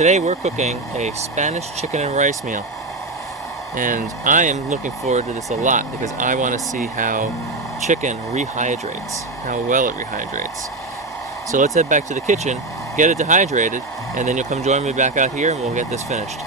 today we're cooking a Spanish chicken and rice meal. And I am looking forward to this a lot because I want to see how chicken rehydrates, how well it rehydrates. So let's head back to the kitchen, get it dehydrated, and then you'll come join me back out here and we'll get this finished.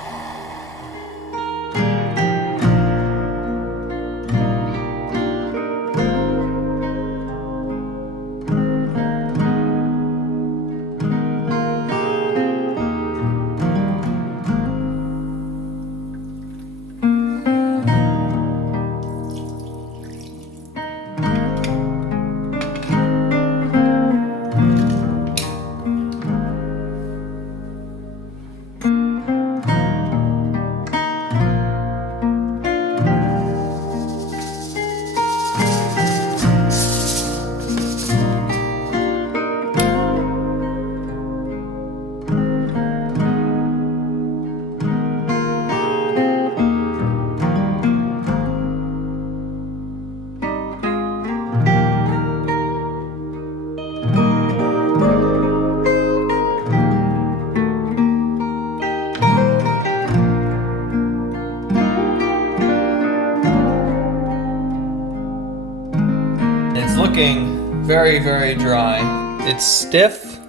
It's looking very, very dry. It's stiff.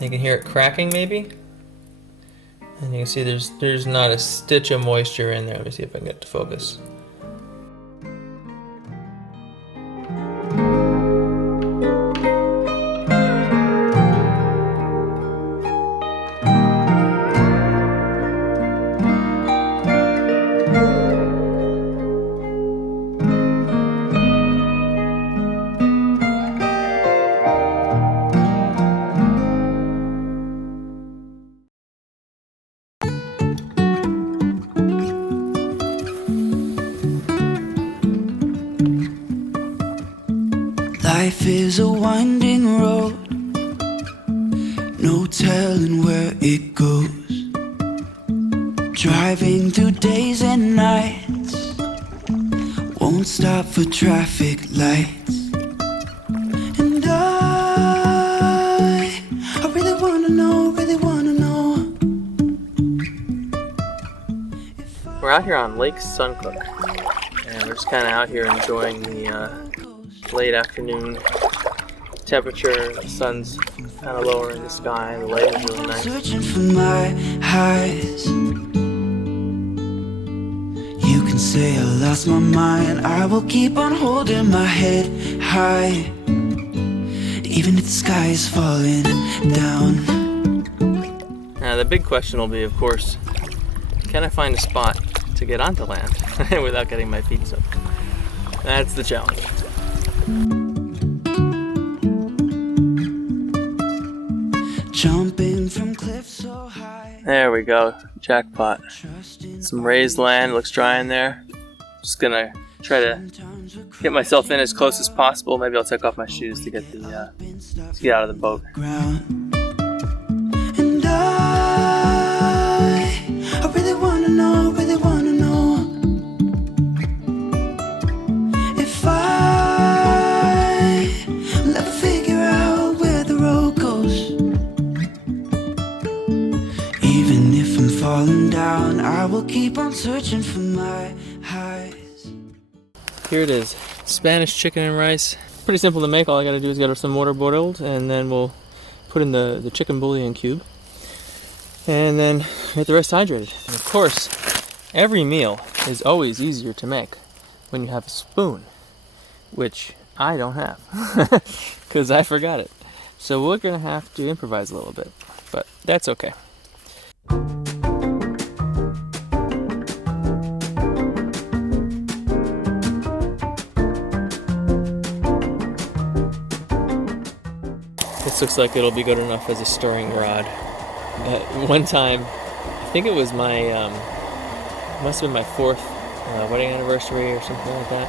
You can hear it cracking maybe. And you can see there's not a stitch of moisture in there. Let me see if I can get it to focus. Life is a winding road, no telling where it goes. Driving through days and nights, won't stop for traffic lights. And I really wanna know, We're out here on Lake Suncook, and we're just kind of out here enjoying the late afternoon temperature. The sun's kind of lower in the sky. The light is really nice. Searching for my highs. You can say I lost my mind. I will keep on holding my head high, even if the sky is falling down. Now the big question will be, of course, can I find a spot to get onto land without getting my feet soaked? That's the challenge. Jumping from cliffs so high. There we go, jackpot. Some raised land, looks dry in there. Just gonna try to get myself in as close as possible. Maybe I'll take off my shoes to get out of the boat. And I really wanna know, if I'll ever figure out where the road goes. Even if I'm falling down, I will keep on searching for my highs. Here it is, Spanish chicken and rice. Pretty simple to make. All I gotta do is get some water boiled, and then we'll put in the chicken bouillon cube, and then get the rest hydrated. And of course, every meal is always easier to make when you have a spoon, which I don't have, because I forgot it. So we're gonna have to improvise a little bit, but that's okay. This looks like it'll be good enough as a stirring rod. One time, I think it was my, must have been my 4th wedding anniversary or something like that.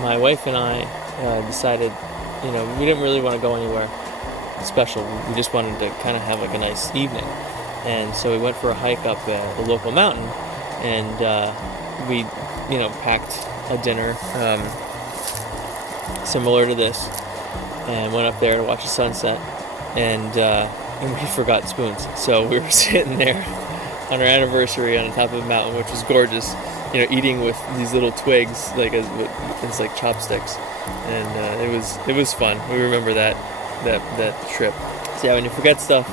My wife and I decided, we didn't really want to go anywhere special. We just wanted to kind of have like a nice evening. And so we went for a hike up the local mountain, and we, packed a dinner similar to this, and went up there to watch the sunset. And and we forgot spoons. So we were sitting there on our anniversary on the top of a mountain, which was gorgeous, you know, eating with these little twigs, like it's like chopsticks, and it was fun. We remember that trip. So yeah, when you forget stuff,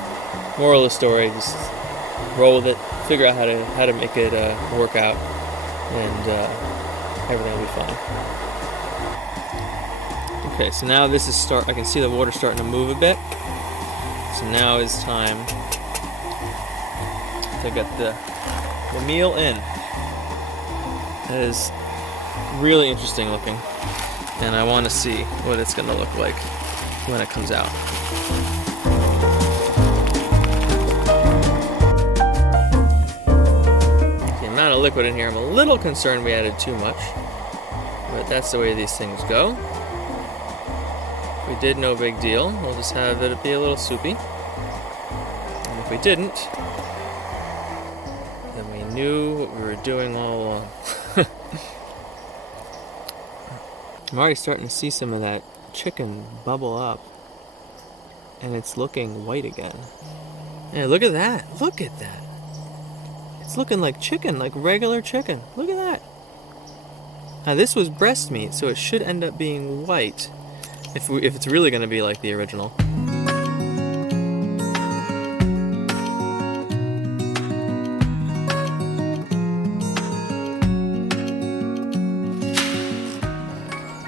moral of the story, just roll with it, figure out how to make it work out, and everything will be fine. Okay, so now this is I can see the water starting to move a bit. So now is time to get the meal in. It is really interesting looking, and I want to see what it's going to look like when it comes out. The amount of liquid in here, I'm a little concerned we added too much, but that's the way these things go. If we did, no big deal. We'll just have it be a little soupy. And if we didn't, then we knew what we were doing all along. I'm already starting to see some of that chicken bubble up, and it's looking white again. Yeah, look at that. Look at that. It's looking like chicken, like regular chicken. Look at that. Now this was breast meat, so it should end up being white if it's really going to be like the original.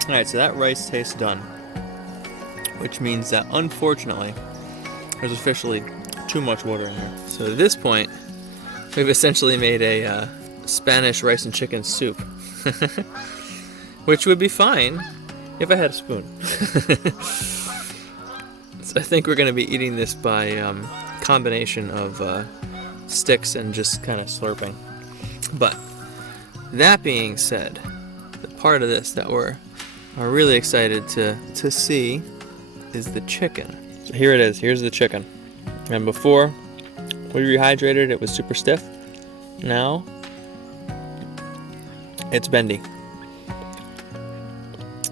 Alright, so that rice tastes done, which means that unfortunately there's officially too much water in there. So at this point, we've essentially made a Spanish rice and chicken soup, which would be fine if I had a spoon. So I think we're going to be eating this by combination of sticks and just kind of slurping. But that being said, the part of this that we're really excited to see is the chicken. So here it is. Here's the chicken. And before we rehydrated, it was super stiff. Now it's bendy.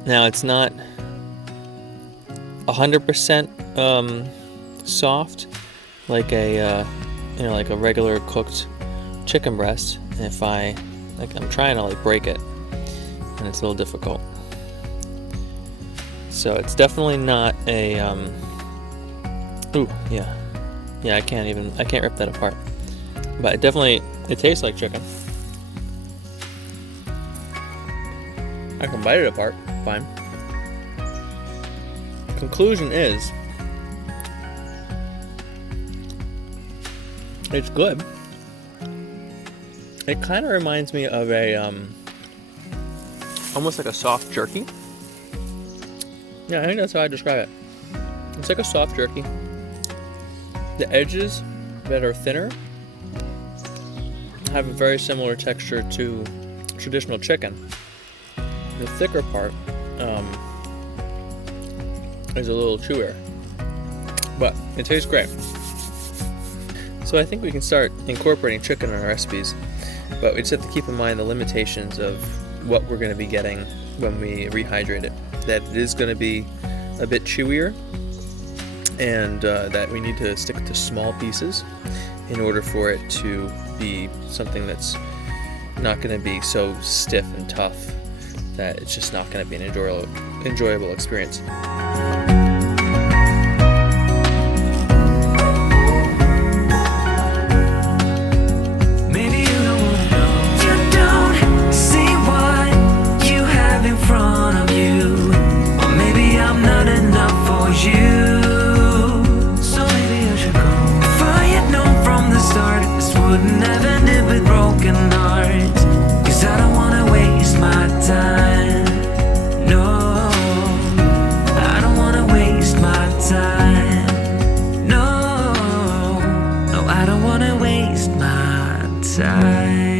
Now it's not 100% soft like a like a regular cooked chicken breast. If I'm trying to like break it, and it's a little difficult. So it's definitely not a I can't rip that apart. But it tastes like chicken. I can bite it apart, fine. Conclusion is, it's good. It kind of reminds me of a almost like a soft jerky. Yeah, I think that's how I describe it. It's like a soft jerky. The edges that are thinner have a very similar texture to traditional chicken. The thicker part is a little chewier, but it tastes great. So I think we can start incorporating chicken in our recipes, but we just have to keep in mind the limitations of what we're going to be getting when we rehydrate it. That it is going to be a bit chewier, and that we need to stick to small pieces in order for it to be something that's not going to be so stiff and tough that it's just not going to be an enjoyable experience. I don't wanna waste my time.